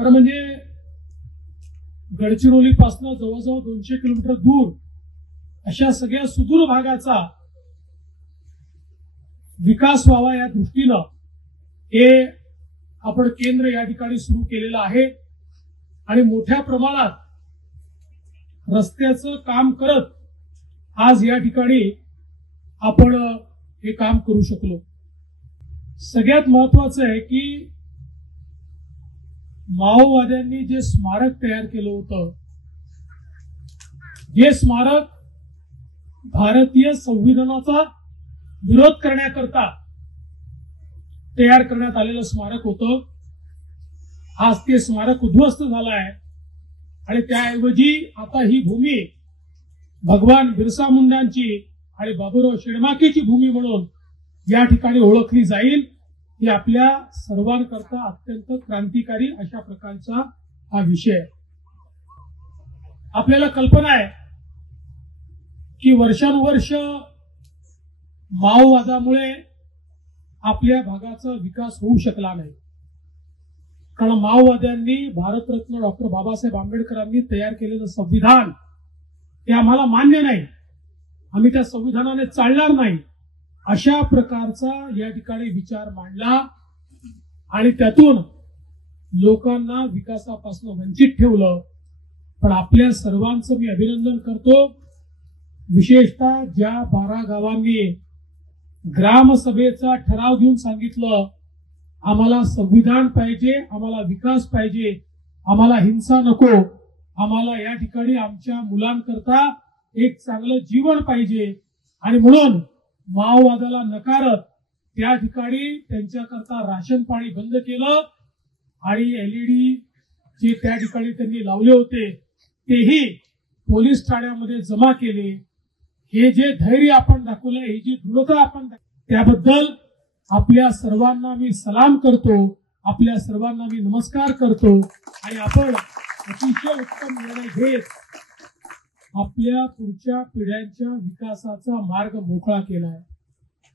खरं म्हणजे गडचिरोलीपासून जवळजवळ 200 किलोमीटर दूर अशा सगळ्या सुदूर भागाचा विकास व्हावा या दृष्टीनं हे आपण केंद्र या ठिकाणी सुरू केलेलं आहे आणि मोठ्या प्रमाणात रस्त्याचं काम करत आज या ठिकाणी आपण हे काम करू शकलो। सगळ्यात महत्वाचं आहे की माओवाद्यांनी जे स्मारक तयार केलं होतं, जे स्मारक भारतीय संविधानाचा विरोध करण्याकरता तयार करण्यात आलेलं स्मारक होतं, आज ते स्मारक उद्ध्वस्त झालं आहे आणि त्याऐवजी आता ही भूमी भगवान बिरसा मुंडांची आणि बाबूराव शेडमाकेची भूमी म्हणून या ठिकाणी ओळखली जाईल। ही आपल्या सर्वांकरता अत्यंत क्रांतिकारी अशा प्रकारचा हा विषय आहे। आपल्याला कल्पना आहे की वर्षानुवर्ष माओवादामुळे आपल्या भागाचा विकास होऊ शकला नाही, कारण माओवाद्यांनी भारतरत्न डॉक्टर बाबासाहेब आंबेडकरांनी तयार केलेलं संविधान ते आम्हाला मान्य नाही, आम्ही त्या संविधानाने चालणार नाही अशा प्रकारचा या ठिकाणी विचार मांडला आणि त्यातून लोकांना विकासापासून वंचित ठेवलं। पण आपल्या सर्वांचं मी अभिनंदन करतो, विशेषतः ज्या 12 गावांनी ग्रामसभेचा ठराव घेऊन सांगितलं आम्हाला संविधान पाहिजे, आम्हाला विकास पाहिजे, आम्हाला हिंसा नको, आम्हाला या ठिकाणी आमच्या मुलांकरता एक चांगलं जीवन पाहिजे आणि म्हणून माओवादाला नकारत त्या ठिकाणी त्यांच्याकरता राशन पाणी बंद केलं आणि एलईडी जे त्या ठिकाणी त्यांनी लावले होते तेही पोलीस ठाण्यामध्ये जमा केले। हे जे धैर्य आपण दाखवलंय, ही जी दृढता आपण त्याबद्दल आपल्या सर्वांना मी सलाम करतो, आपल्या सर्वांना मी नमस्कार करतो आणि आपण अतिशय उत्तम निर्णय घेत आपल्या पुढच्या पिढ्यांच्या विकासाचा मार्ग मोकळा केलाय।